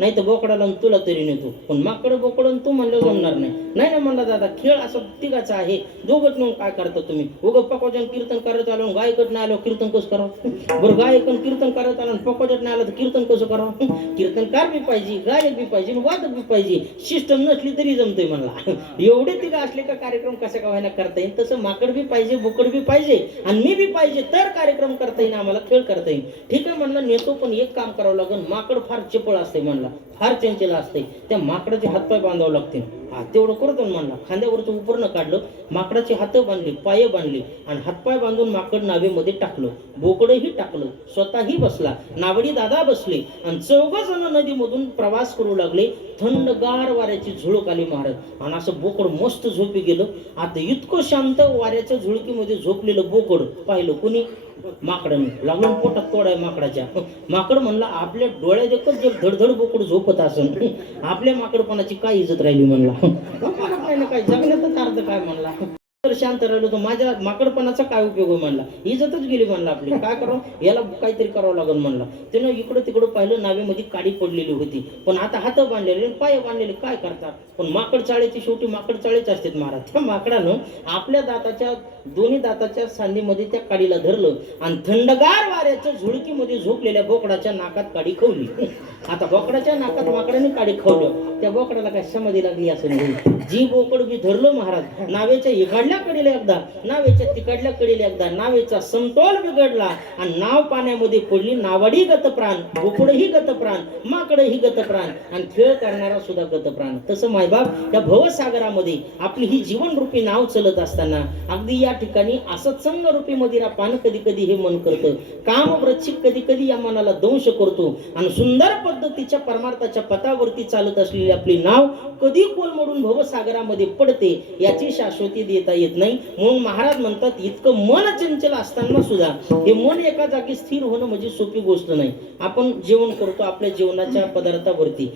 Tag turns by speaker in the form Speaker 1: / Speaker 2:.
Speaker 1: नाही तर बोकडाला तुला तरी नेतो. पण माकड बोकडं तू म्हणलं जमणार नाही. नाही ना म्हणला दादा खेळ असा तिघाचा आहे. दोघं नेऊन काय करता तुम्ही? उगं पकोजन कीर्तन करत आलो गायकट नाही आलो कीर्तन कसं करावं? बरं गायकन कीर्तन करत आलो पकोजट नाही आलं तर कीर्तन कसं करावं? कीर्तनकार बी पाहिजे गायक बी पाहिजे वादक बी पाहिजे. सिस्टम नसली तरी जमते म्हणला. एवढे तिघं असले का कार्यक्रम कसा का व्हायला करता येईल? तसं माकड बी पाहिजे बोकड बी पाहिजे आणि मी बी पाहिजे तर कार्यक्रम करता येईल आम्हाला खेळ करता येईल. ठीक आहे म्हणलं नेतो पण एक काम करावं लागेल माकड फार चिपळ असते म्हणलं. Aleluia. फार चंचल असते त्या माकडाचे हातपाय बांधावं लागते हा तेवढं करतो म्हणला. खांद्यावरचं उपरणं काढलं माकडाचे हात बांधले पाय बांधले आणि हातपाय बांधून माकड नावेमध्ये टाकलं. बोकडही टाकलं. स्वतःही बसला. नावडी दादा बसले आणि चौघा जण नदीमधून प्रवास करू लागले. थंडगार वाऱ्याची झुळूक आली महाराज. आणि असं बोकड मस्त झोपी गेलं. आता इतकं शांत वाऱ्याच्या झुळकीमध्ये झोपलेलं बोकड पाहिलं कुणी? माकडाने. लागून पोटात तोडाय माकडाच्या. माकड म्हणला आपल्या डोळ्यात एकच जर धडधड बोकड झोप झोपत असं आपल्या माकडपणाची काय इज्जत राहिली म्हणला? मला काय ना काय? जगण्याचाच अर्थ काय म्हणला? शांत राहिलो तर माझ्या माकडपणाचा काय उपयोग आहे म्हणला? इज्जतच गेली म्हणला आपली. काय करावं? याला काहीतरी करावं लागेल म्हणला. त्यानं इकडं तिकडं पाहिलं नावेमध्ये काडी पडलेली होती. पण आता हात बांधलेले पाय बांधलेले काय करतात? पण माकड चाळीची शेवटी माकड चाळीच असतात महाराज. त्या माकडानं आपल्या दाताच्या दोन्ही दाताच्या सांधीमध्ये त्या काडीला धरलं आणि थंडगार वाऱ्याच्या झुळकीमध्ये झोपलेल्या बोकडाच्या नाकात काडी खवली. आता बोकडाच्या नाकात माकडाने काडी खवलं. त्या बोकडाला काय समाधी लागली असं नाही. जी बोकड बी धरलं महाराज नावेच्या इकडल्या कडेला एकदा नावेच्या तिकडल्या कडेला एकदा नावेचा समतोल बिघडला आणि नाव पाण्यामध्ये पडली नावाडी गतप्राण बोकडही गतप्राण माकडही गतप्राण आणि खेळ करणारा सुद्धा गतप्राण. तसं मायबाप या भवसागरामध्ये आपली ही जीवनरूपी नाव चलत असताना अगदी या ठिकाणी असत्संग रूपी मदिरा पान कधी कधी हे मन करतं. काम वृच्छिक कधी कधी या मनाला दंश करतो आणि सुंदर पद्धतीच्या परमार्थाच्या पथावरती चालत असलेली आपली नाव कधी कोलमडून भवसागरामध्ये पडते याची शाश्वती देता येत नाही. म्हणून महाराज म्हणतात इतकं मन चंचल असताना सुद्धा हे मन एका जागी स्थिर होणं म्हणजे सोपी गोष्ट नाही. आपण जेवण करतो आपल्या जेवणाच्या पदार्थावरती.